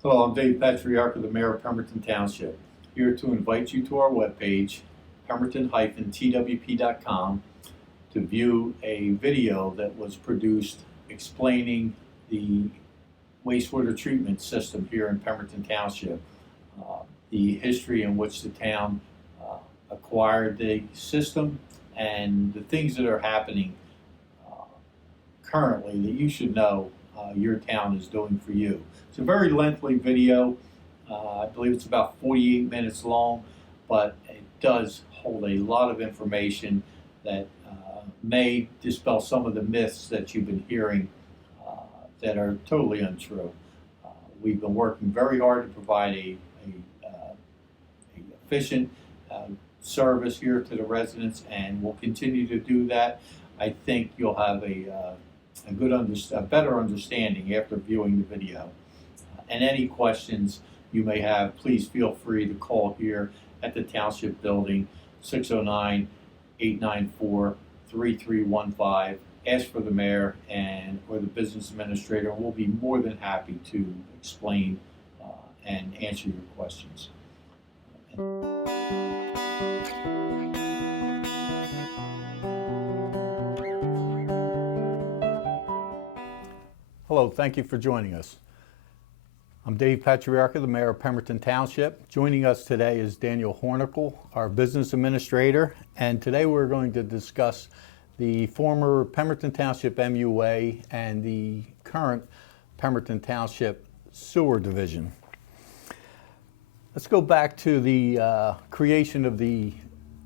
Hello, I'm Dave Patriarch of the Mayor of Pemberton Township, here to invite you to our webpage, pemberton-twp.com, to view a video that was produced explaining the wastewater treatment system here in Pemberton Township, the history in which the town acquired the system, and the things that are happening uh, currently that you should know your town is doing for you. It's a very lengthy video. I believe it's about 48 minutes long, but it does hold a lot of information that may dispel some of the myths that you've been hearing that are totally untrue. We've been working very hard to provide a efficient service here to the residents, and we'll continue to do that. I think you'll have a better understanding after viewing the video. And any questions you may have, please feel free to call here at the Township Building, 609-894-3315. Ask for the mayor or the business administrator, and we'll be more than happy to explain and answer your questions. Hello, thank you for joining us. I'm Dave Patriarch, the Mayor of Pemberton Township. Joining us today is Daniel Hornicle, our business administrator, and today we're going to discuss the former Pemberton Township MUA and the current Pemberton Township Sewer Division. Let's go back to the creation of the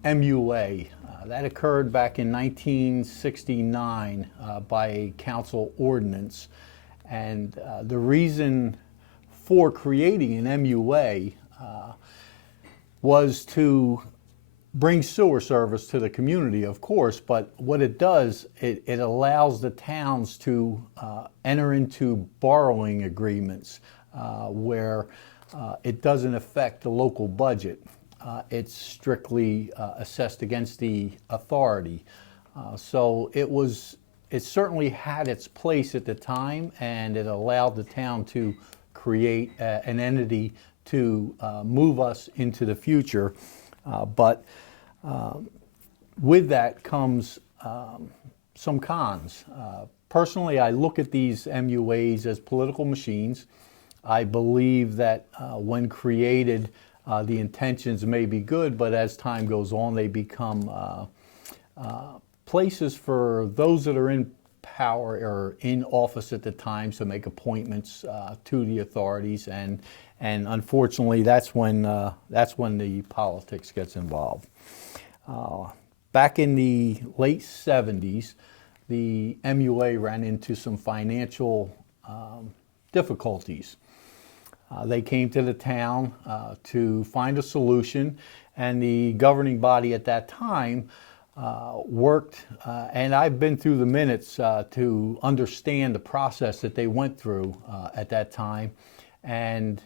MUA. That occurred back in 1969 by a council ordinance. And the reason for creating an MUA was to bring sewer service to the community, of course, but what it does, it allows the towns to enter into borrowing agreements where it doesn't affect the local budget. It's strictly assessed against the authority. So it certainly had its place at the time, and it allowed the town to create an entity to move us into the future. But with that comes some cons. Personally, I look at these MUAs as political machines. I believe that when created, the intentions may be good, but as time goes on, they become places for those that are in power or in office at the time to make appointments to the authorities, and unfortunately, that's when the politics gets involved. Back in the late 70s, the MUA ran into some financial difficulties. They came to the town to find a solution, and the governing body at that time worked, and I've been through the minutes to understand the process that they went through at that time, and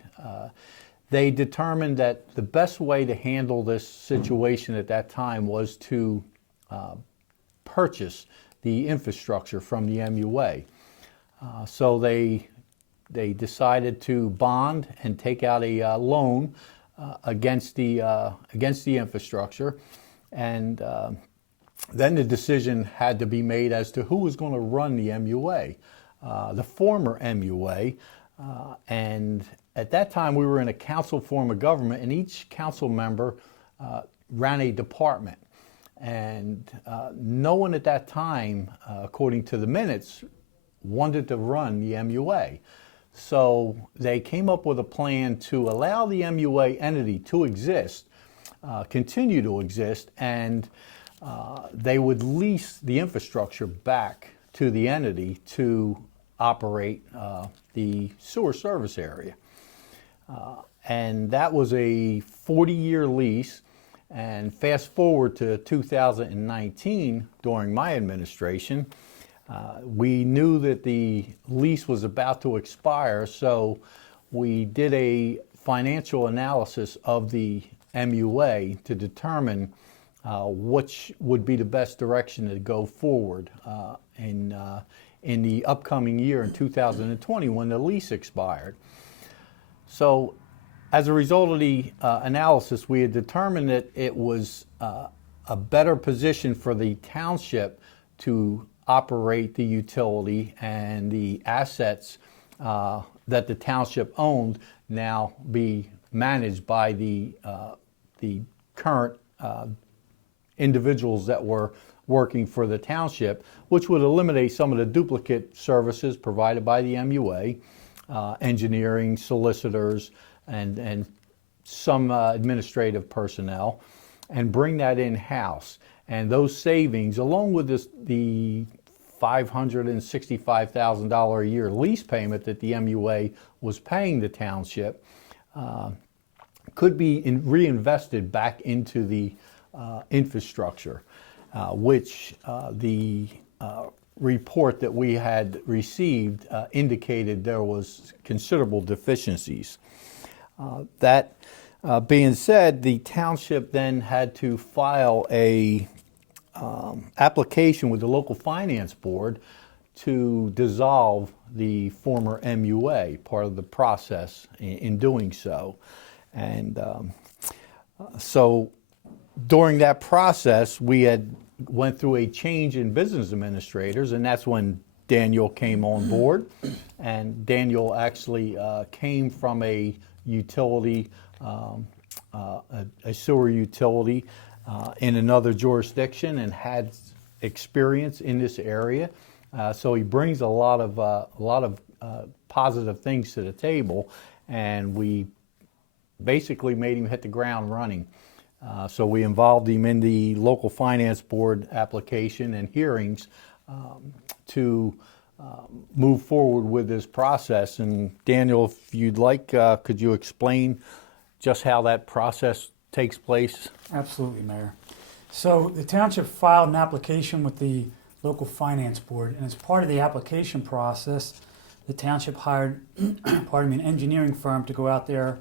they determined that the best way to handle this situation at that time was to purchase the infrastructure from the MUA. So they decided to bond and take out a loan against the infrastructure, and then the decision had to be made as to who was going to run the MUA. The former MUA, and at that time we were in a council form of government, and each council member ran a department. And no one at that time, according to the minutes, wanted to run the MUA. So they came up with a plan to allow the MUA entity to exist, continue to exist, and they would lease the infrastructure back to the entity to operate the sewer service area. And that was a 40-year lease. And fast forward to 2019, during my administration, we knew that the lease was about to expire, so we did a financial analysis of the MUA to determine which would be the best direction to go forward in the upcoming year in 2020 when the lease expired. So as a result of the analysis, we had determined that it was a better position for the township to operate the utility, and the assets that the township owned now be managed by the current individuals that were working for the township, which would eliminate some of the duplicate services provided by the MUA, engineering, solicitors, and some administrative personnel, and bring that in-house. And those savings, along with the $565,000 a year lease payment that the MUA was paying the township, could be reinvested back into the infrastructure, which the report that we had received indicated there was considerable deficiencies. That being said, the township then had to file a application with the local finance board to dissolve the former MUA, part of the process in doing so. And so during that process, we had went through a change in business administrators, and that's when Daniel came on board. And Daniel actually came from a utility, a sewer utility in another jurisdiction, and had experience in this area. So he brings a lot of positive things to the table, and we basically made him hit the ground running. So we involved him in the local finance board application and hearings to move forward with this process. And Daniel, if you'd like, could you explain just how that process takes place? Absolutely, Mayor. So the township filed an application with the local finance board, and as part of the application process, the township hired an engineering firm to go out there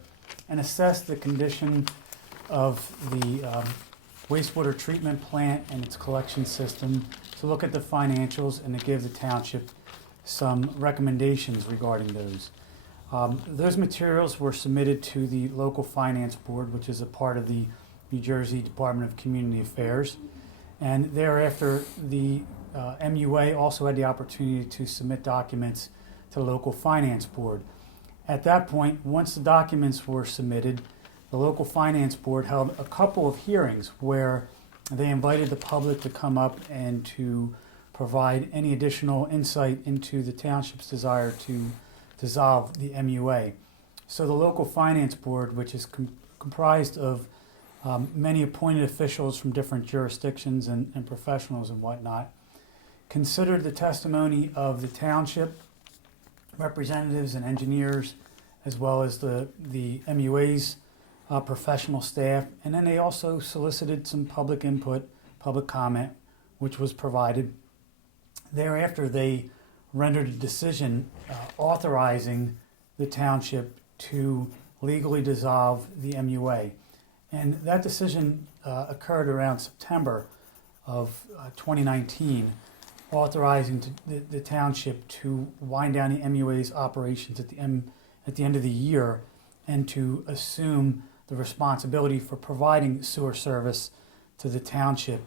and assess the condition of the wastewater treatment plant and its collection system, to look at the financials and to give the township some recommendations regarding those. Those materials were submitted to the local finance board, which is a part of the New Jersey Department of Community Affairs. And thereafter, the MUA also had the opportunity to submit documents to the local finance board. At that point, once the documents were submitted, the local finance board held a couple of hearings where they invited the public to come up and to provide any additional insight into the township's desire to dissolve the MUA. So the local finance board, which is comprised of many appointed officials from different jurisdictions and professionals and whatnot, considered the testimony of the township representatives and engineers, as well as the MUA's professional staff, and then they also solicited some public input, public comment, which was provided. Thereafter, they rendered a decision authorizing the township to legally dissolve the MUA. And that decision occurred around September of 2019, authorizing the township to wind down the MUA's operations at the end of the year, and to assume the responsibility for providing sewer service to the township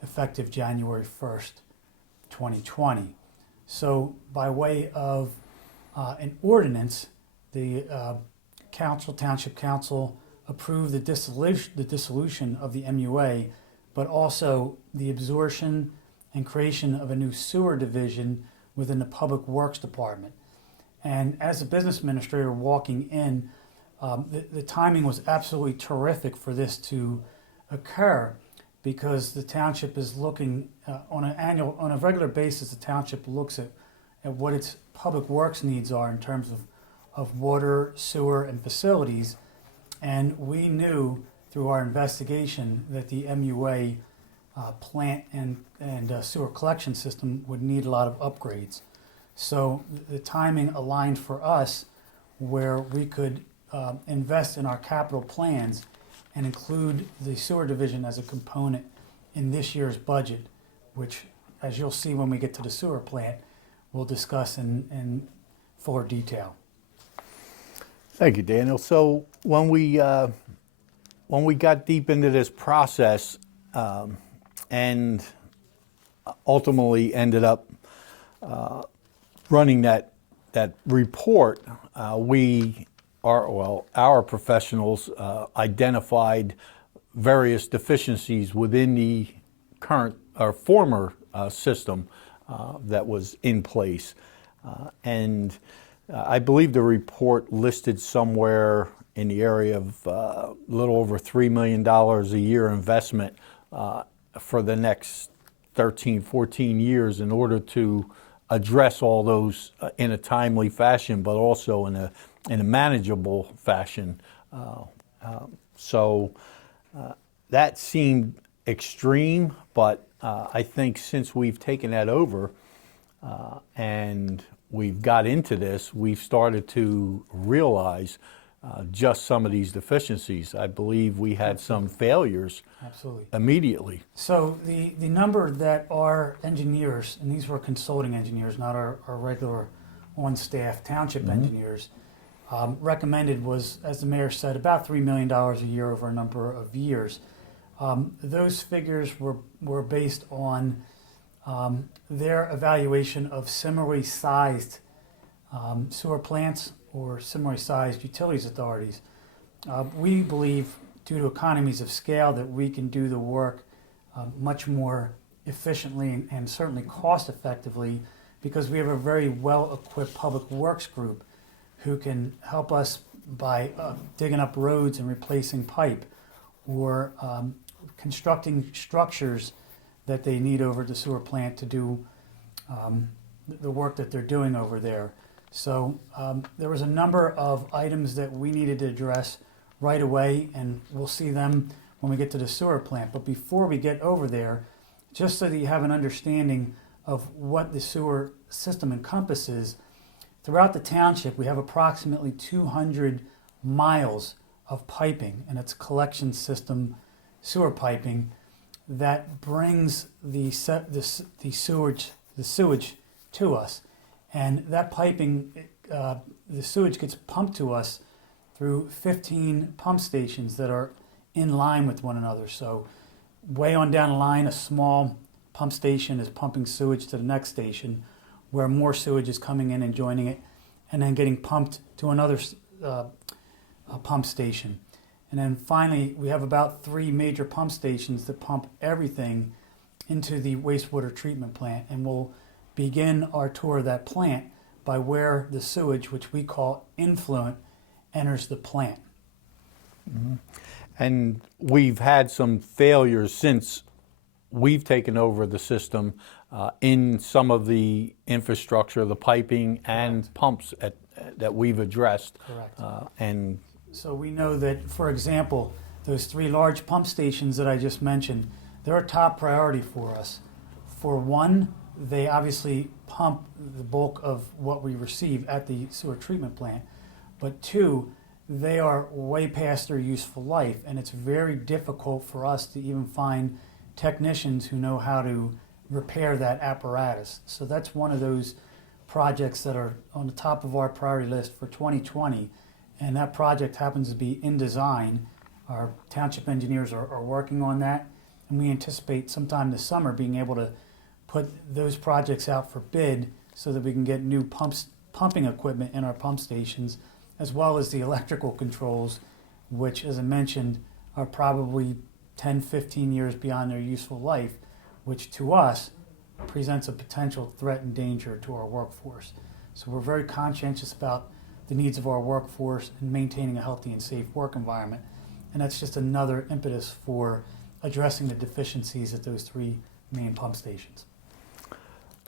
effective January 1st, 2020. So by way of an ordinance, the township council approved the dissolution of the MUA, but also the absorption and creation of a new sewer division within the Public Works Department. And as a business administrator walking in, the timing was absolutely terrific for this to occur, because the township is looking on a regular basis. The township looks at what its public works needs are in terms of water, sewer, and facilities. And we knew through our investigation that the MUA plant and sewer collection system would need a lot of upgrades. So the timing aligned for us where we could invest in our capital plans and include the sewer division as a component in this year's budget, which, as you'll see when we get to the sewer plant, we'll discuss in fuller detail. Thank you, Daniel. So when we got deep into this process and ultimately ended up running that report, our professionals identified various deficiencies within the current or former system that was in place, and I believe the report listed somewhere in the area of a little over $3 million a year investment for the next 13, 14 years in order to address all those in a timely fashion, but also in a manageable fashion. So that seemed extreme, but I think since we've taken that over and we've got into this, we've started to realize just some of these deficiencies. I believe we had some failures Absolutely. immediately. So the number that our engineers, and these were consulting engineers, not our regular on-staff township engineers, recommended was, as the mayor said, about $3 million a year over a number of years. Those figures were based on their evaluation of similarly sized sewer plants or similarly sized utilities authorities. We believe, due to economies of scale, that we can do the work much more efficiently and certainly cost effectively, because we have a very well-equipped public works group who can help us by digging up roads and replacing pipe, or constructing structures that they need over at the sewer plant to do the work that they're doing over there. So there was a number of items that we needed to address right away, and we'll see them when we get to the sewer plant. But before we get over there, just so that you have an understanding of what the sewer system encompasses, throughout the township we have approximately 200 miles of piping, and it's collection system sewer piping that brings the sewage to us. And that piping, the sewage gets pumped to us through 15 pump stations that are in line with one another. So way on down the line, a small pump station is pumping sewage to the next station, where more sewage is coming in and joining it, and then getting pumped to another pump station. And then finally, we have about 3 major pump stations that pump everything into the wastewater treatment plant. And we'll begin our tour of that plant by where the sewage, which we call influent, enters the plant. Mm-hmm. And we've had some failures since we've taken over the system in some of the infrastructure, the piping and Correct. pumps that we've addressed. Correct. And So we know that, for example, those 3 large pump stations that I just mentioned, they're a top priority for us. For one, they obviously pump the bulk of what we receive at the sewer treatment plant. But 2, they are way past their useful life, and it's very difficult for us to even find technicians who know how to repair that apparatus. So that's one of those projects that are on the top of our priority list for 2020, and that project happens to be in design. Our township engineers are working on that, and we anticipate sometime this summer being able to put those projects out for bid so that we can get new pumping equipment in our pump stations, as well as the electrical controls, which, as I mentioned, are probably 10, 15 years beyond their useful life, which to us presents a potential threat and danger to our workforce. So we're very conscientious about the needs of our workforce and maintaining a healthy and safe work environment. And that's just another impetus for addressing the deficiencies at those 3 main pump stations.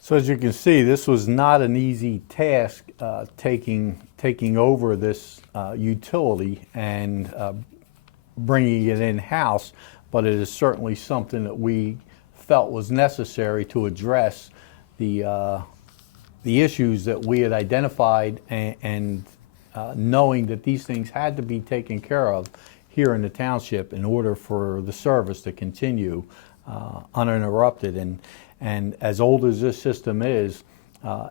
so as you can see, this was not an easy task, taking over this utility and bringing it in-house, but it is certainly something that we felt was necessary to address the issues that we had identified, and knowing that these things had to be taken care of here in the township in order for the service to continue uninterrupted. And as old as this system is,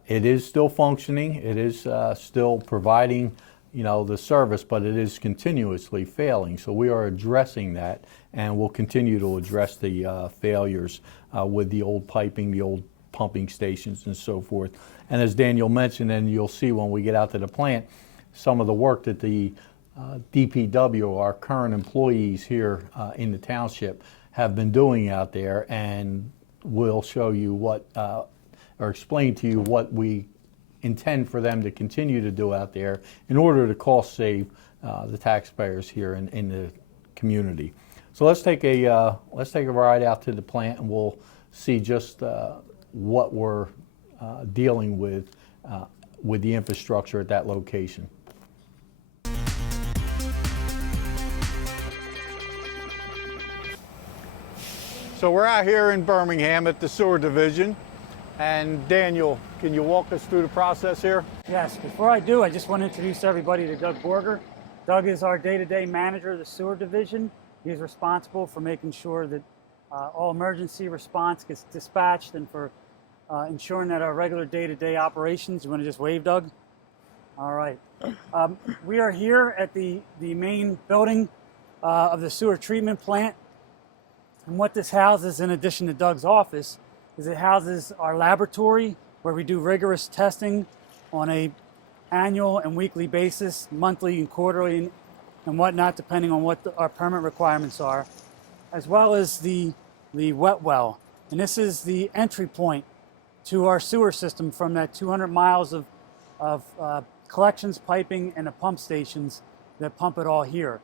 it is still functioning. It is still providing the service, but it is continuously failing. So we are addressing that, and we'll continue to address the failures with the old piping, the old pumping stations, and so forth. And as Daniel mentioned, and you'll see when we get out to the plant, some of the work that the DPW, our current employees here in the township, have been doing out there, and we'll show you what, or explain to you what we intend for them to continue to do out there in order to cost save the taxpayers here in the community. So let's take a ride out to the plant, and we'll see just what we're dealing with the infrastructure at that location. So we're out here in Birmingham at the sewer division. And Daniel, can you walk us through the process here? Yes, before I do, I just want to introduce everybody to Doug Borger. Doug is our day-to-day manager of the sewer division. He's responsible for making sure that all emergency response gets dispatched and for ensuring that our regular day-to-day operations. You want to just wave, Doug? All right. We are here at the main building of the sewer treatment plant. And what this houses, in addition to Doug's office, is it houses our laboratory where we do rigorous testing on a annual and weekly basis, monthly and quarterly and whatnot, depending on what our permit requirements are, as well as the wet well. And this is the entry point to our sewer system from that 200 miles of collections, piping, and the pump stations that pump it all here.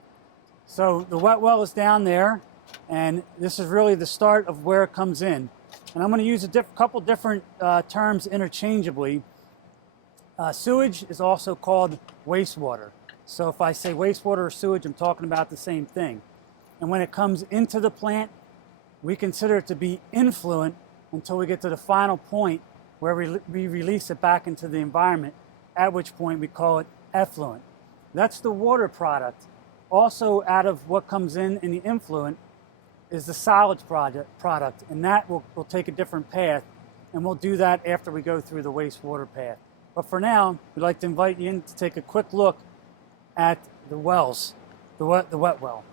So the wet well is down there, and this is really the start of where it comes in. And I'm going to use a couple different terms interchangeably. Sewage is also called wastewater. So if I say wastewater or sewage, I'm talking about the same thing. And when it comes into the plant, we consider it to be influent until we get to the final point where we release it back into the environment, at which point we call it effluent. That's the water product. Also, out of what comes in the influent is the solids product, and that will take a different path, and we'll do that after we go through the wastewater path. But for now, we'd like to invite you in to take a quick look at the wells, the wet well.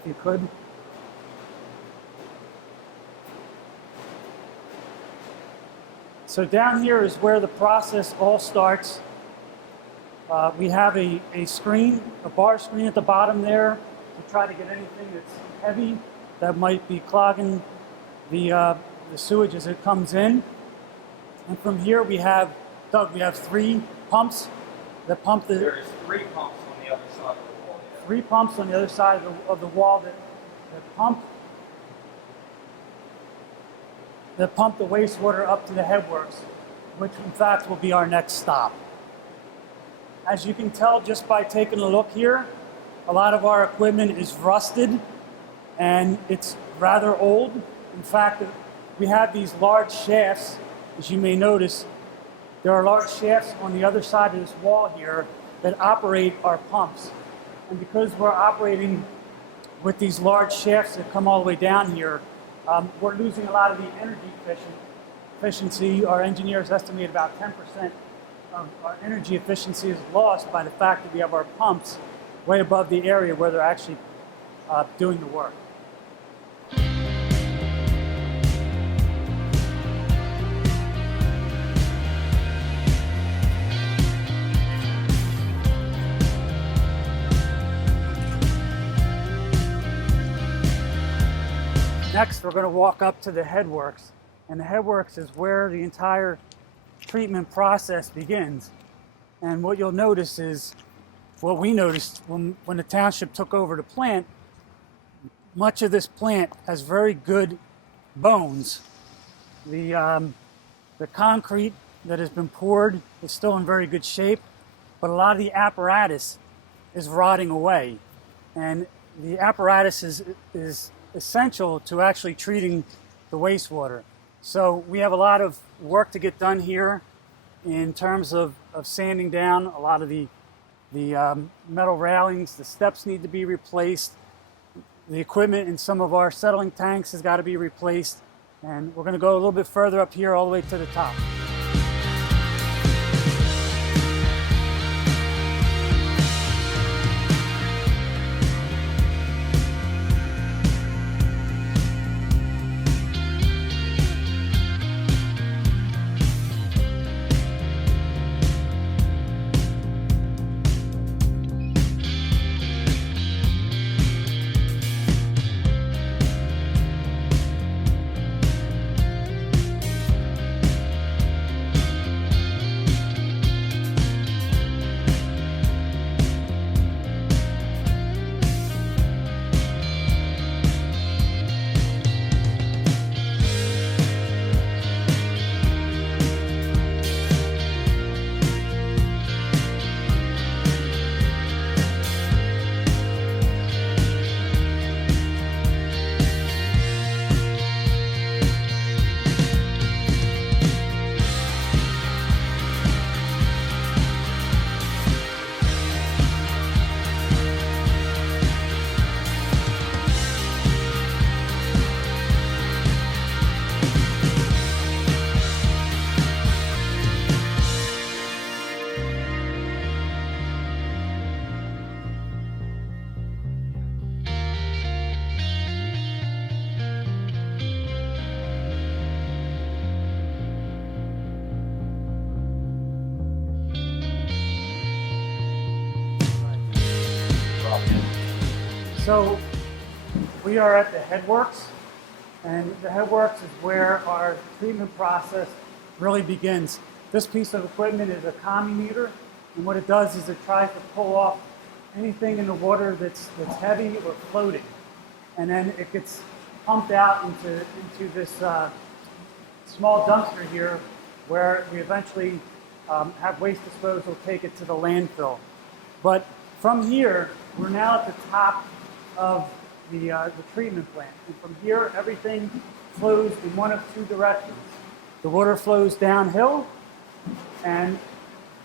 If you could. So down here is where the process all starts. We have a screen, a bar screen at the bottom there to try to get anything that's heavy that might be clogging the sewage as it comes in. And from here we have, Doug, we have 3 pumps that pump the... There's 3 pumps on the other side of the wall. Yeah. 3 pumps on the other side of the wall that pump the wastewater up to the headworks, which in fact will be our next stop. As you can tell just by taking a look here, a lot of our equipment is rusted and it's rather old. In fact, we have these large shafts, as you may notice. There are large shafts on the other side of this wall here that operate our pumps. And because we're operating with these large shafts that come all the way down here, we're losing a lot of the energy efficiency. Our engineers estimate about 10% of our energy efficiency is lost by the fact that we have our pumps way above the area where they're actually doing the work. Next, we're going to walk up to the headworks, and the headworks is where the entire treatment process begins. And what you'll notice is, what we noticed when the township took over the plant, much of this plant has very good bones. The concrete that has been poured is still in very good shape, but a lot of the apparatus is rotting away. And the apparatus is essential to actually treating the wastewater. So we have a lot of work to get done here in terms of sanding down a lot of the The metal railings, the steps need to be replaced. The equipment in some of our settling tanks has got to be replaced. And we're going to go a little bit further up here all the way to the top. So we are at the Headworks, and the Headworks is where our treatment process really begins. This piece of equipment is a commimeter, and what it does is it tries to pull off anything in the water that's heavy or floating, and then it gets pumped out into this small dumpster here, where we eventually have waste disposal take it to the landfill. But from here, we're now at the top of the treatment plant. And from here, everything flows in one of two directions. The water flows downhill, and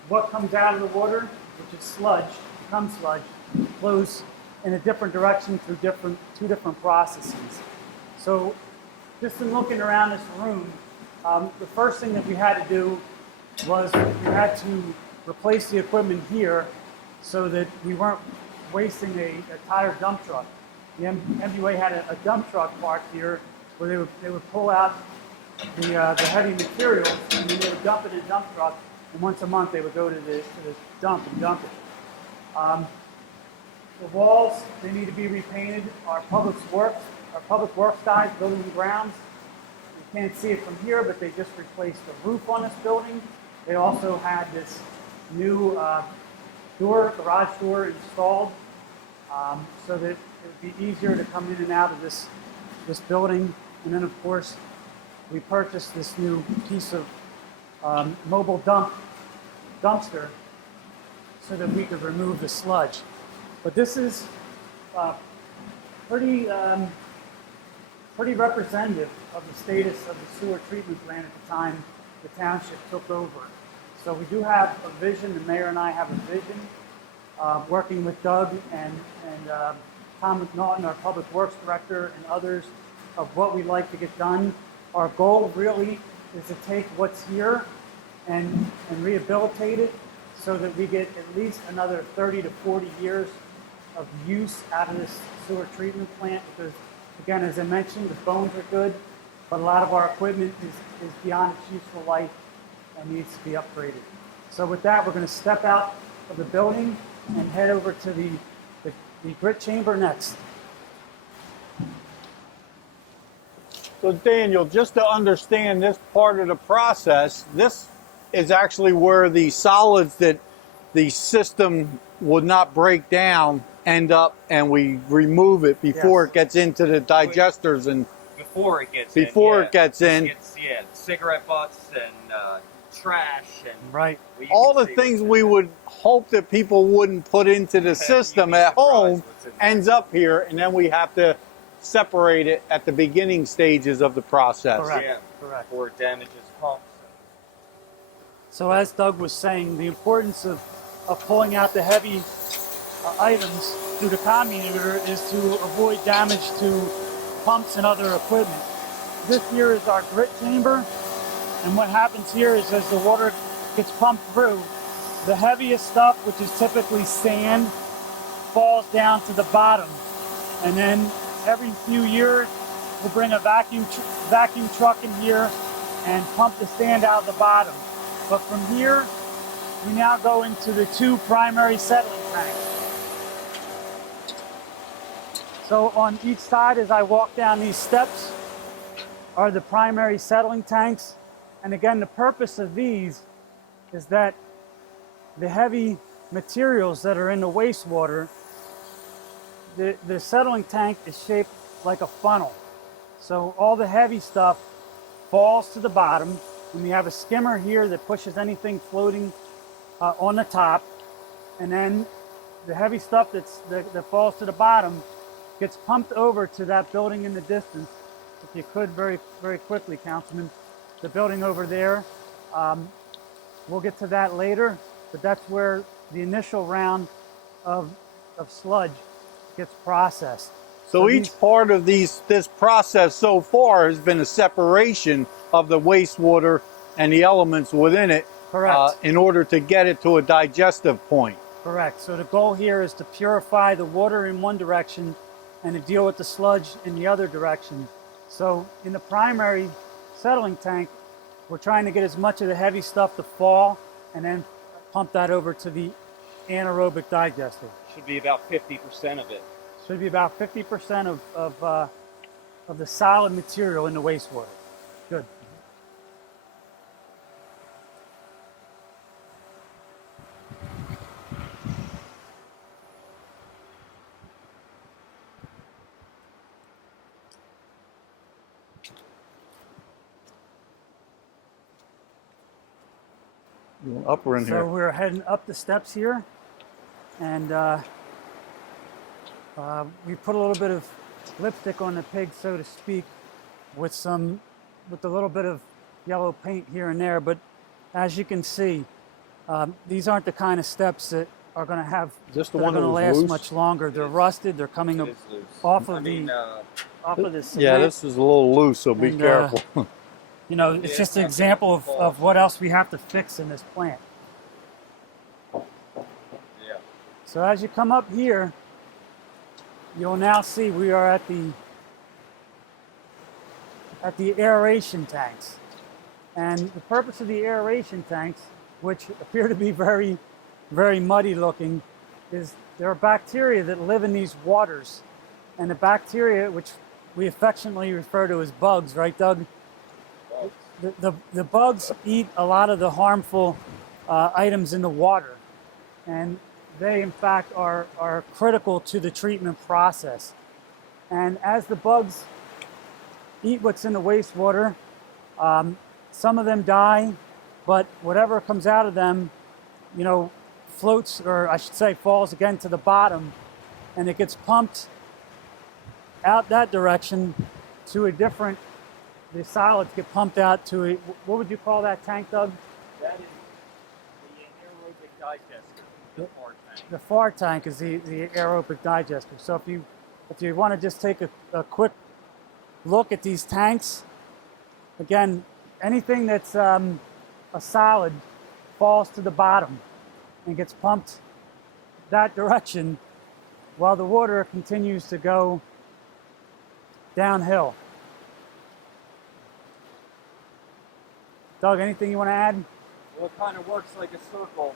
what comes out of the water, which is sludge, becomes sludge, flows in a different direction through two different processes. So just in looking around this room, the first thing that we had to do was we had to replace the equipment here so that we weren't wasting a tire dump truck. The MUA had a dump truck parked here where they would pull out the heavy materials, and then they would dump it in a dump truck, and once a month they would go to the dump and dump it. The walls, they need to be repainted. Our public works guys, building and grounds, you can't see it from here, but they just replaced the roof on this building. They also had this new garage door installed, so that it would be easier to come in and out of this building. And then, of course, we purchased this new piece of mobile dumpster so that we could remove the sludge. But this is pretty representative of the status of the sewer treatment plant at the time the township took over. So we do have a vision, the mayor and I have a vision, working with Doug and Tom McNaughton, our public works director, and others, of what we'd like to get done. Our goal really is to take what's here and rehabilitate it so that we get at least another 30 to 40 years of use out of this sewer treatment plant, because, again, as I mentioned, the bones are good, but a lot of our equipment is beyond its useful life and needs to be upgraded. So with that, we're going to step out of the building and head over to the grit chamber next. So Daniel, just to understand this part of the process, this is actually where the solids that the system would not break down end up, and we remove it before it gets into the digesters and Before it gets in. Cigarette butts and trash and Right. All the things we would hope that people wouldn't put into the system at home ends up here, and then we have to separate it at the beginning stages of the process. Correct. Yeah, Correct. or damages pumps. So as Doug was saying, the importance of of pulling out the heavy items through the commutator is to avoid damage to pumps and other equipment. This here is our grit chamber, and what happens here is as the water gets pumped through, the heaviest stuff, which is typically sand, falls down to the bottom, and then every few years we'll bring a vacuum truck in here and pump the sand out the bottom. But from here, we now go into the 2 primary settling tanks. So on each side, as I walk down these steps, are the primary settling tanks. And again, the purpose of these is that the heavy materials that are in the wastewater, the settling tank is shaped like a funnel. So all the heavy stuff falls to the bottom, and we have a skimmer here that pushes anything floating on the top, and then the heavy stuff that falls to the bottom gets pumped over to that building in the distance. If you could, very, very quickly, Councilman, the building over there. We'll get to that later, but that's where the initial round of sludge gets processed. So each part of this process so far has been a separation of the wastewater and the elements within it. Correct. In order to get it to a digestive point. Correct. So the goal here is to purify the water in one direction and to deal with the sludge in the other direction. So in the primary settling tank, we're trying to get as much of the heavy stuff to fall and then pump that over to the anaerobic digester. Should be about 50% of it. Should be about 50% of the solid material in the wastewater. Good. Up or in So here? we're heading up the steps here, and we put a little bit of lipstick on the pig, so to speak, with a little bit of yellow paint here and there. But as you can see, these aren't the kind of steps that are going to have Is this the that are one that going to was last loose? much longer. They're rusted. They're coming It is loose. off of I mean, off of this. Yeah, this is a little loose, so be And, careful. You know, it's Yeah, just an it's example not gonna of what else we have to fix in this plant. yeah. So as you come up here, you'll now see we are at the aeration tanks. And the purpose of the aeration tanks, which appear to be very, very muddy looking, is there are bacteria that live in these waters. And the bacteria, which we affectionately refer to as bugs, right, Doug? The bugs eat a lot of the harmful items in the water, and they in fact are critical to the treatment process. And as the bugs eat what's in the wastewater, some of them die, but whatever comes out of them, you know, floats, or I should say falls again to the bottom, and it gets pumped out that direction to a different, the solids get pumped out to a, what would you call that tank, Doug? That is the anaerobic digester, the far tank. The far tank is the aerobic digester. So if you want to just take a quick look at these tanks, again, anything that's a solid falls to the bottom and gets pumped that direction while the water continues to go downhill. Doug, anything you want to add? Well, it kind of works like a circle.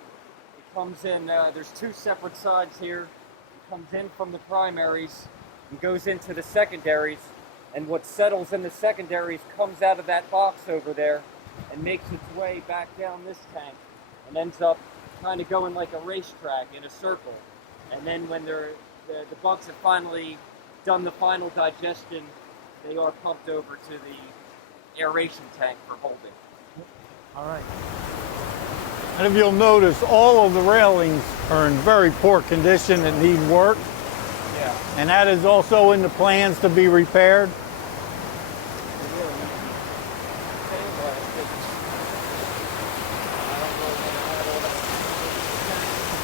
It comes in, there's 2 separate sides here. It comes in from the primaries and goes into the secondaries. And what settles in the secondaries comes out of that box over there and makes its way back down this tank and ends up kind of going like a racetrack in a circle. And then when the bugs have finally done the final digestion, they are pumped over to the aeration tank for holding. All right. And if you'll notice, all of the railings are in very poor condition and need work. Yeah. And that is also in the plans to be repaired.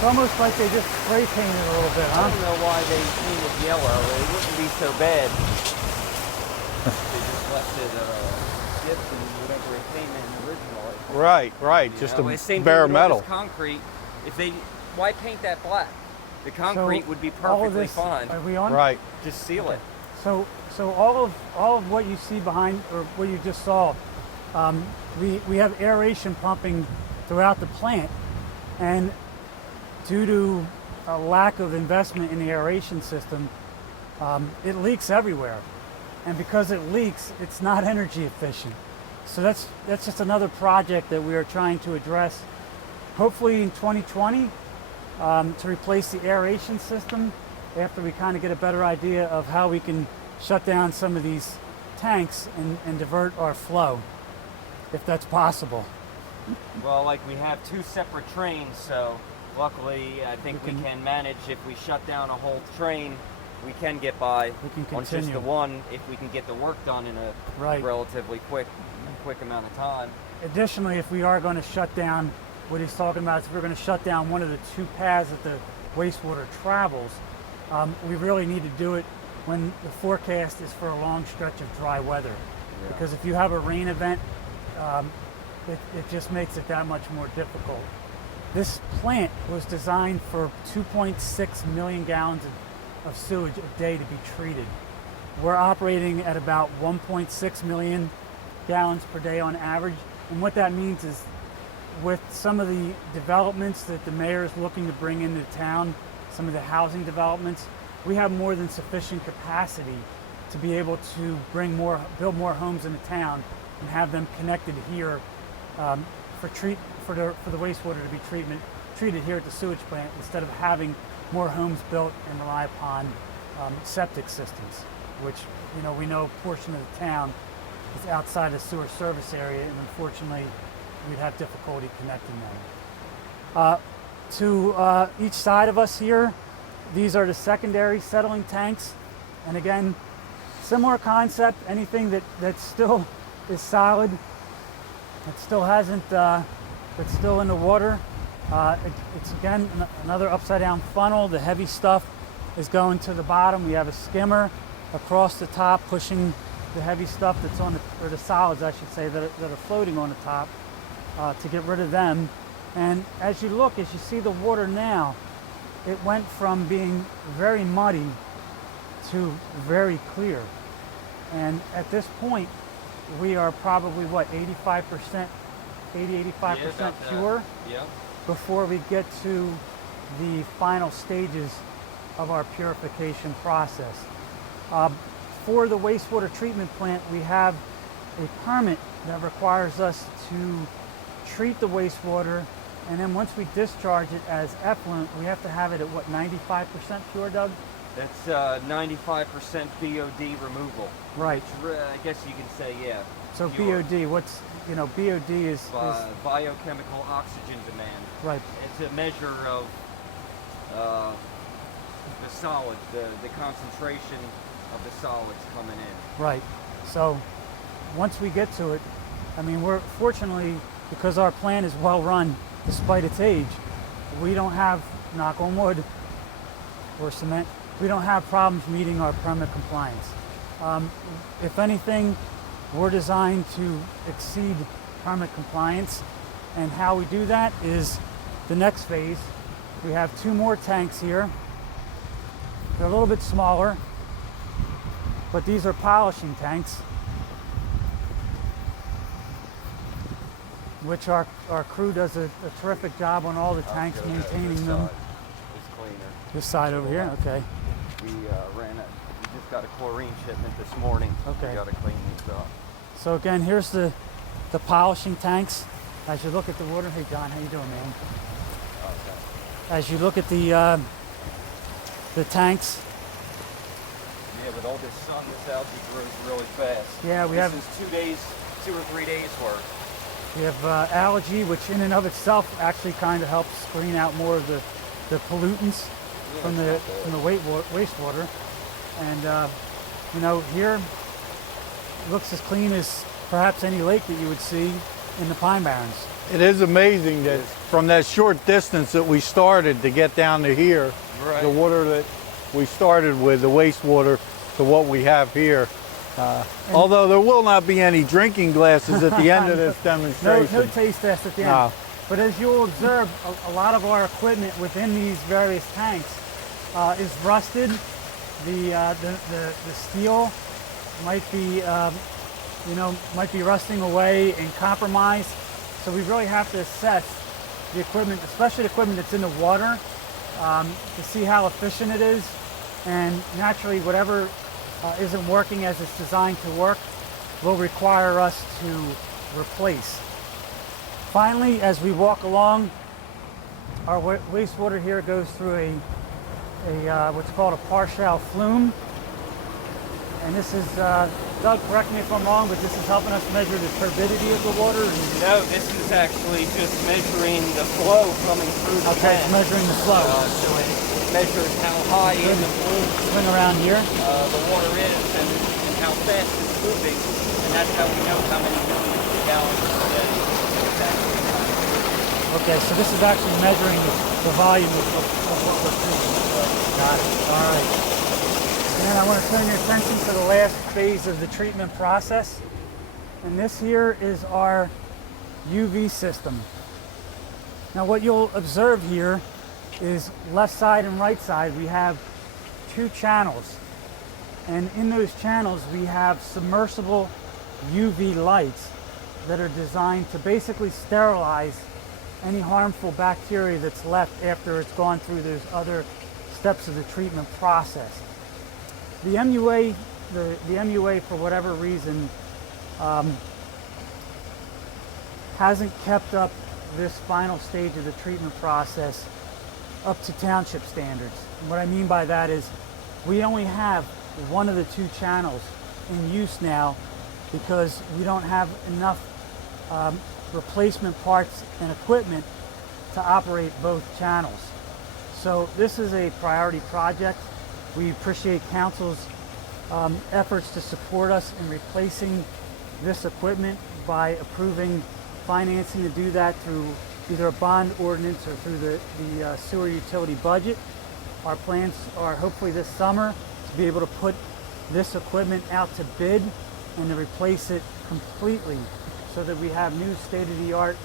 It's almost like they just spray painted a little bit, I huh? don't know why they painted yellow. It wouldn't be so bad. They just left it dipped in whatever it came in originally. Right. You Just know, a it's same bare thing with all metal. this concrete. Why paint that black? The concrete would be all of perfectly this, fine. Are we on? Right. Just seal it. So all of what you see behind, or what you just saw, we have aeration pumping throughout the plant, and due to a lack of investment in the aeration system, it leaks everywhere, and because it leaks, it's not energy efficient. So that's just another project that we are trying to address, hopefully in 2020, to replace the aeration system after we kind of get a better idea of how we can shut down some of these tanks and divert our flow, if that's possible. Well, like we have two separate trains, so luckily I think we can manage. If we shut down a whole train, we can get by We can on just continue. the one if we can get the work done in a Right. relatively quick amount of time. Additionally, if we are going to shut down, what he's talking about is if we're going to shut down one of the two paths that the wastewater travels, we really need to do it when the forecast is for a long stretch of dry weather. Because if you have a rain event, it just makes it that much more difficult. This plant was designed for 2.6 million gallons of sewage a day to be treated. We're operating at about 1.6 million gallons per day on average. And what that means is, with some of the developments that the mayor is looking to bring into town, some of the housing developments, we have more than sufficient capacity to be able to build more homes in the town and have them connected here for the wastewater to be treated here at the sewage plant, instead of having more homes built and rely upon septic systems, which we know a portion of the town is outside the sewer service area, and unfortunately we'd have difficulty connecting them. To each side of us here, these are the secondary settling tanks, and again, similar concept. Anything that still is solid, that still hasn't, that's still in the water, it's again another upside down funnel. The heavy stuff is going to the bottom. We have a skimmer across the top pushing the heavy stuff that's on or the solids, I should say, that are floating on the top, to get rid of them. And as you see the water now, it went from being very muddy to very clear. And at this point, we are probably 85% pure before we get to the final stages of our purification process. For the wastewater treatment plant, we have a permit that requires us to treat the wastewater, and then once we discharge it as effluent, we have to have it at 95% pure, Doug? That's 95% BOD removal. Right. Which, I guess you can say, yeah. So pure. BOD, BOD is Biochemical oxygen demand. right. It's a measure of the solid, the concentration of the solids coming in. Right. So once we get to it, we're fortunately, because our plant is well run despite its age, we don't have, knock on wood or cement, we don't have problems meeting our permit compliance. If anything, we're designed to exceed permit compliance, and how we do that is the next phase. We have two more tanks here. They're a little bit smaller, but these are polishing tanks, which our crew does a terrific job on all the tanks, maintaining them. It's cleaner. This side over here, okay. We just got a chlorine shipment this morning. Okay. We got to clean these up. So again, here's the polishing tanks. As you look at the water, hey John, how you doing, man? Okay. As you look at the tanks, Yeah, with all this sun, this algae grows really fast. Yeah, we this have- is 2 or 3 days worth. we have algae, which in and of itself actually kind of helps screen out more of the pollutants from the wastewater. And here looks as clean as perhaps any lake that you would see in the Pine Barrens. It is amazing that from that short distance that we started to get down to here, Right. the water that we started with, the wastewater, to what we have here. Although there will not be any drinking glasses at the end of this demonstration. No taste test at the end. No. But as you'll observe, a lot of our equipment within these various tanks is rusted. The steel might be, might be rusting away and compromised. So we really have to assess the equipment, especially the equipment that's in the water, to see how efficient it is. And naturally, whatever isn't working as it's designed to work will require us to replace. Finally, as we walk along, our wastewater here goes through a what's called a partial flume. And this is, Doug, correct me if I'm wrong, but this is helping us measure the turbidity of the water. No, this is actually just measuring the flow coming through the Okay, it's plant. measuring the flow. So it measures how high in the flume Swing around here. the water is and how fast it's moving, and that's how we know how many millions of gallons per day it's actually coming. Okay, so this is actually measuring the volume of what we're treating. Got it. All right. And I want to turn your attention to the last phase of the treatment process. And this here is our UV system. Now what you'll observe here is left side and right side, we have two channels. And in those channels, we have submersible UV lights that are designed to basically sterilize any harmful bacteria that's left after it's gone through those other steps of the treatment process. The MUA, the MUA for whatever reason, hasn't kept up this final stage of the treatment process up to township standards. And what I mean by that is we only have one of the two channels in use now because we don't have enough replacement parts and equipment to operate both channels. So this is a priority project. We appreciate council's efforts to support us in replacing this equipment by approving financing to do that through either a bond ordinance or through the sewer utility budget. Our plans are hopefully this summer to be able to put this equipment out to bid and to replace it completely so that we have new state-of-the-art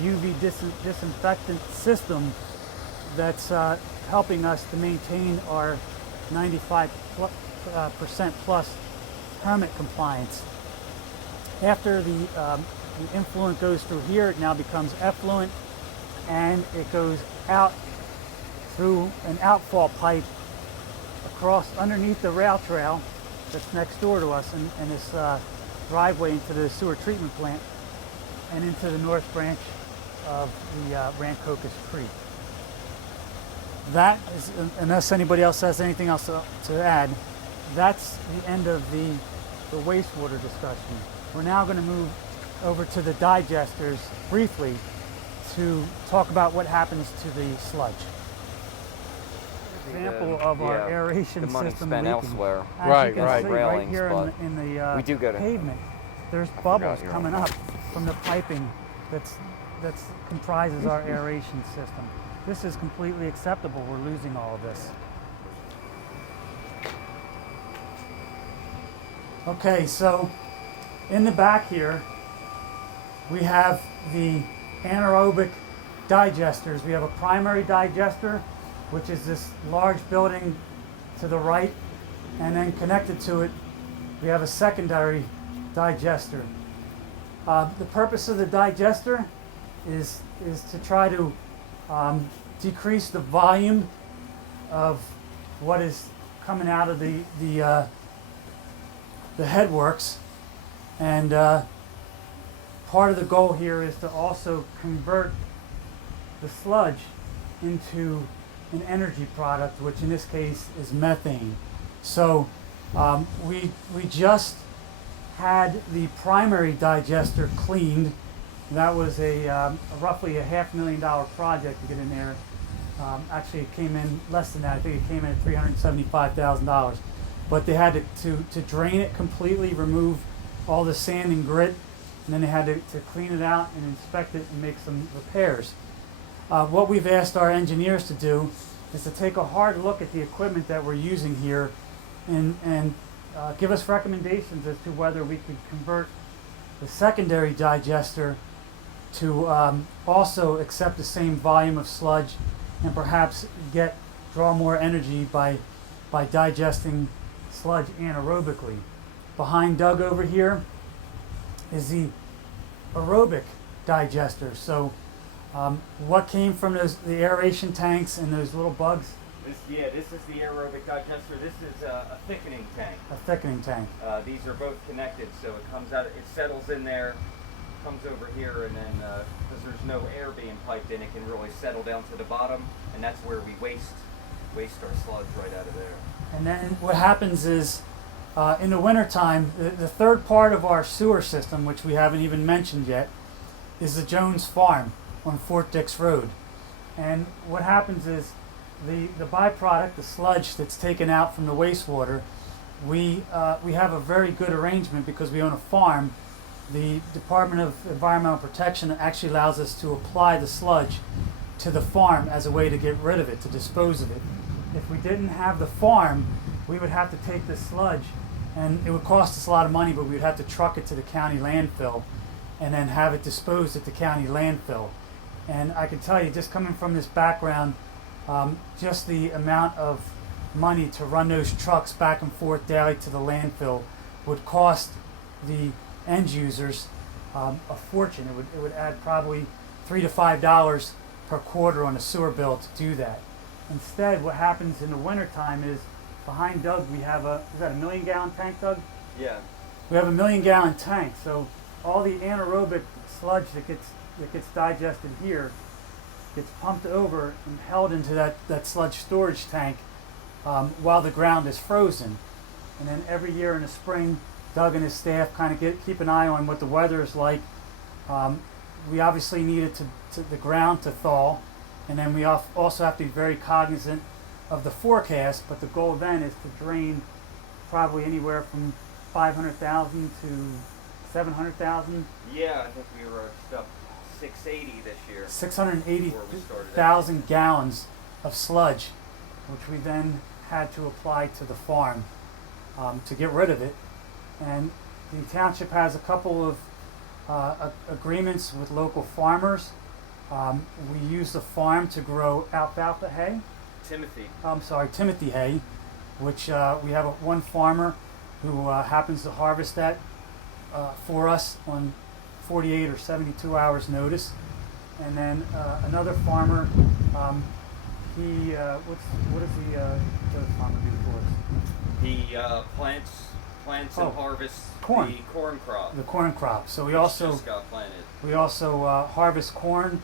UV disinfectant system that's helping us to maintain our 95% plus permit compliance. After the influent goes through here, it now becomes effluent, and it goes out through an outfall pipe across underneath the rail trail that's next door to us and this driveway into the sewer treatment plant and into the north branch of the Rancocas Creek. That is, unless anybody else has anything else to add, that's the end of the wastewater discussion. We're now going to move over to the digesters briefly to talk about what happens to the sludge. Example of our aeration the money system spent leaking. elsewhere. As Right, you can right. see, Railings, here but in the we do go to- pavement, there's bubbles you're coming on. up from the piping that's comprises our aeration system. This is completely acceptable. We're losing all of this. Okay, so in the back here, we have the anaerobic digesters. We have a primary digester, which is this large building to the right, and then connected to it, we have a secondary digester. The purpose of the digester is to try to decrease the volume of what is coming out of the headworks, and part of the goal here is to also convert the sludge into an energy product, which in this case is methane. So we just had the primary digester cleaned. That was a roughly a $500,000 project to get in there. Actually, it came in less than that. I think it came in at $375,000. But they had to drain it completely, remove all the sand and grit, and then they had to clean it out and inspect it and make some repairs. What we've asked our engineers to do is to take a hard look at the equipment that we're using here and give us recommendations as to whether we could convert the secondary digester to also accept the same volume of sludge and perhaps draw more energy by digesting sludge anaerobically. Behind Doug over here is the aerobic digester. So what came from the aeration tanks and those little bugs? This is the aerobic digester. This is a thickening tank. A thickening tank. These are both connected, so it comes out, it settles in there, comes over here, and then because there's no air being piped in, it can really settle down to the bottom, and that's where we waste our sludge right out of there. And then what happens is, in the wintertime, the third part of our sewer system, which we haven't even mentioned yet, is the Jones Farm on Fort Dix Road. And what happens is, the byproduct, the sludge that's taken out from the wastewater, we have a very good arrangement because we own a farm. The Department of Environmental Protection actually allows us to apply the sludge to the farm as a way to get rid of it, to dispose of it. If we didn't have the farm, we would have to take this sludge, and it would cost us a lot of money, but we would have to truck it to the county landfill and then have it disposed at the county landfill. And I can tell you, just coming from this background, just the amount of money to run those trucks back and forth daily to the landfill would cost the end users a fortune. It would add probably $3 to $5 per quarter on a sewer bill to do that. Instead, what happens in the wintertime is, behind Doug we have is that a 1 million gallon tank, Doug? Yeah. We have a 1 million gallon tank, so all the anaerobic sludge that gets digested here gets pumped over and held into that sludge storage tank while the ground is frozen. And then every year in the spring, Doug and his staff kind of keep an eye on what the weather is like. We obviously need it to the ground to thaw, and then we also have to be very cognizant of the forecast, but the goal then is to drain probably anywhere from 500,000 to 700,000. Yeah, I think we were up 680 this year. 680,000 gallons of sludge, which we then had to apply to the farm to get rid of it. And the township has a couple of agreements with local farmers. We use the farm to grow alfalfa hay. Timothy hay, which we have one farmer who happens to harvest that for us on 48 or 72 hours notice. And then another farmer, what does the other farmer do for us? He plants and harvests corn. the corn crop. The corn crop. So we which also just got planted. We also harvest corn.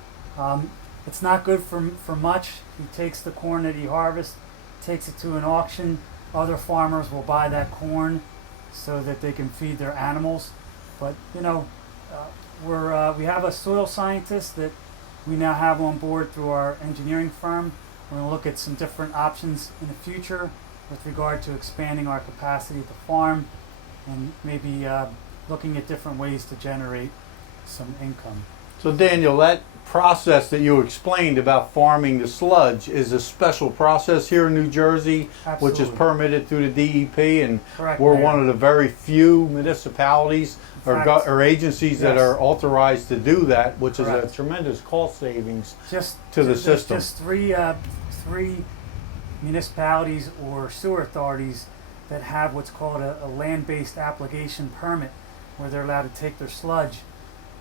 It's not good for much. He takes the corn that he harvests, takes it to an auction. Other farmers will buy that corn so that they can feed their animals. But we have a soil scientist that we now have on board through our engineering firm. We're going to look at some different options in the future with regard to expanding our capacity at the farm and maybe looking at different ways to generate some income. So Daniel, that process that you explained about farming the sludge is a special process here in New Jersey, which is Absolutely. permitted through the DEP, and Correct, we're Mayor. one of the very few municipalities Fact. or agencies that Yes. are authorized to do that, which is a Correct. tremendous cost savings Just to the there's system. Just three municipalities or sewer authorities that have what's called a land-based application permit, where they're allowed to take their sludge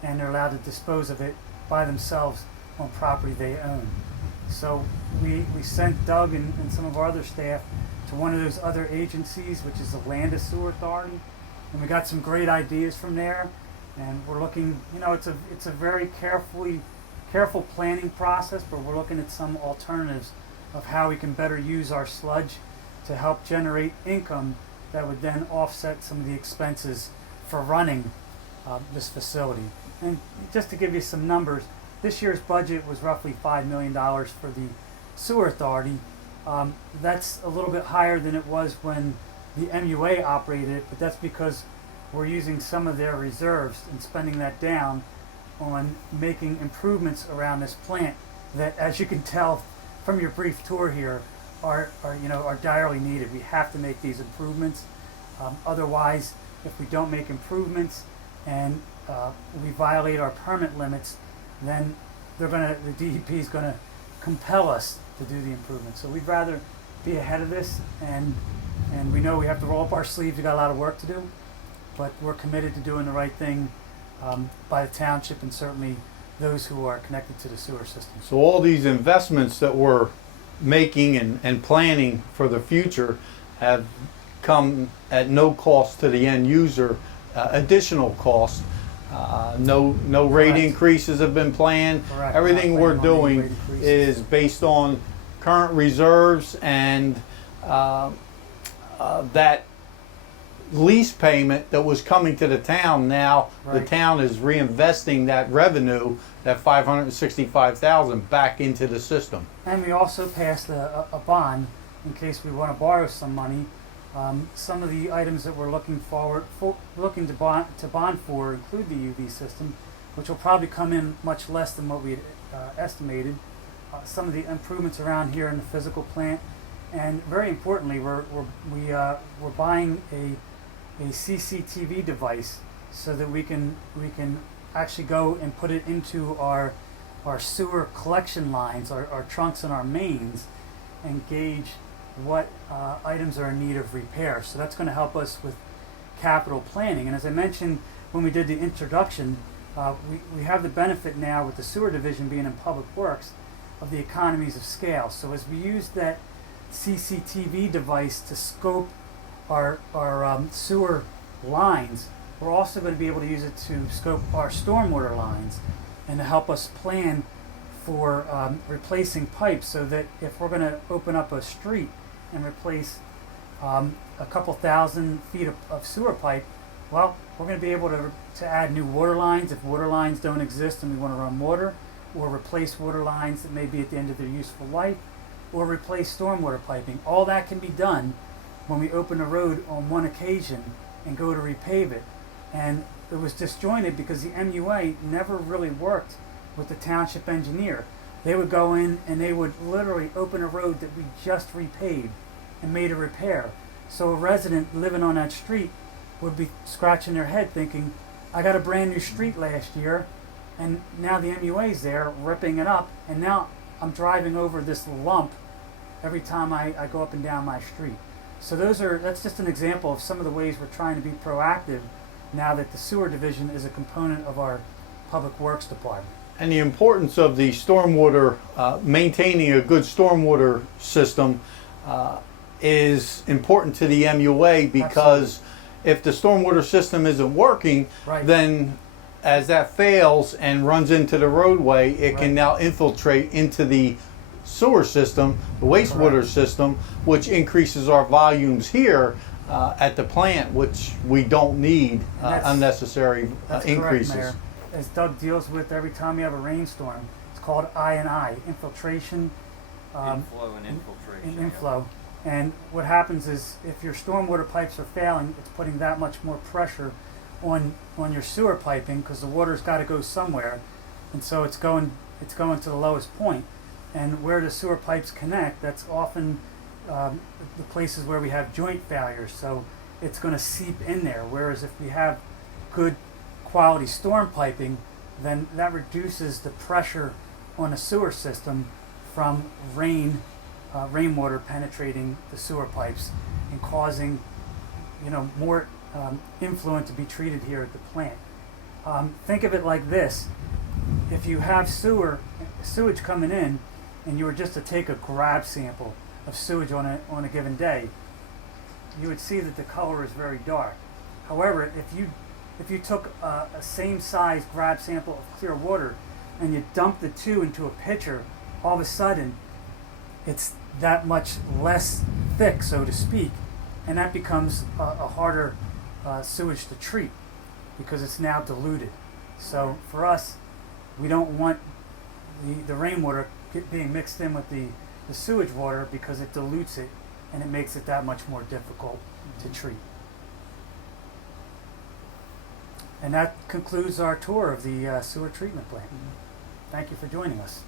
and they're allowed to dispose of it by themselves on property they own. So we sent Doug and some of our other staff to one of those other agencies, which is the Land and Sewer Authority, and we got some great ideas from there. And we're looking, it's a very careful planning process, but we're looking at some alternatives of how we can better use our sludge to help generate income that would then offset some of the expenses for running this facility. And just to give you some numbers, this year's budget was roughly $5 million for the sewer authority. That's a little bit higher than it was when the MUA operated it, but that's because we're using some of their reserves and spending that down on making improvements around this plant that, as you can tell from your brief tour here, are direly needed. We have to make these improvements. Otherwise, if we don't make improvements and we violate our permit limits, then the DEP is going to compel us to do the improvements. So we'd rather be ahead of this, and we know we have to roll up our sleeves. We got a lot of work to do, but we're committed to doing the right thing by the township and certainly those who are connected to the sewer system. So all these investments that we're making and planning for the future have come at no cost to the end user, additional cost. No rate Correct. increases have been planned. Correct. Everything Not we're planning on any doing rate increases. is based on current reserves, and that lease payment that was coming to the town, now the Right. town is reinvesting that revenue, that $565,000, back into the system. And we also passed a bond in case we want to borrow some money. Some of the items that we're looking to bond for include the UV system, which will probably come in much less than what we had estimated. Some of the improvements around here in the physical plant, and very importantly, we're buying a CCTV device so that we can actually go and put it into our sewer collection lines, our trunks and our mains, and gauge what items are in need of repair. So that's going to help us with capital planning. And as I mentioned when we did the introduction, we have the benefit now with the sewer division being in Public Works of the economies of scale. So as we use that CCTV device to scope our sewer lines, we're also going to be able to use it to scope our stormwater lines and to help us plan for replacing pipes, so that if we're going to open up a street and replace a couple thousand feet of sewer pipe, well, we're going to be able to add new water lines if water lines don't exist and we want to run water, or replace water lines that may be at the end of their useful life, or replace stormwater piping. All that can be done when we open a road on one occasion and go to repave it. And it was disjointed because the MUA never really worked with the township engineer. They would go in and they would literally open a road that we just repaved and made a repair. So a resident living on that street would be scratching their head thinking, I got a brand new street last year, and now the MUA's there ripping it up, and now I'm driving over this lump every time I go up and down my street. So that's just an example of some of the ways we're trying to be proactive now that the sewer division is a component of our Public Works department. And the importance of the stormwater, maintaining a good stormwater system is important to the MUA, because if the stormwater system isn't working, Right. then as that fails and runs into the roadway, it can Right. now infiltrate into the sewer system, the wastewater Correct. system, which increases our volumes here at the plant, which we don't need That's- unnecessary That's increases. correct, Mayor. As Doug deals with every time we have a rainstorm, it's called I&I, infiltration, Inflow and infiltration. and yeah. inflow. And what happens is, if your stormwater pipes are failing, it's putting that much more pressure on your sewer piping, because the water's got to go somewhere, and so it's going to the lowest point. And where the sewer pipes connect, that's often the places where we have joint failures. So it's going to seep in there. Whereas if we have good quality storm piping, then that reduces the pressure on the sewer system from rainwater penetrating the sewer pipes and causing, more influent to be treated here at the plant. Think of it like this: if you have sewage coming in, and you were just to take a grab sample of sewage on a given day, you would see that the color is very dark. However, if you took a same size grab sample of clear water and you dumped the two into a pitcher, all of a sudden it's that much less thick, so to speak, and that becomes a harder sewage to treat because it's now diluted. So for us, we don't want the rainwater being mixed in with the sewage water, because it dilutes it and it makes it that much more difficult to treat. And that concludes our tour of the sewer treatment plant. Thank you for joining us.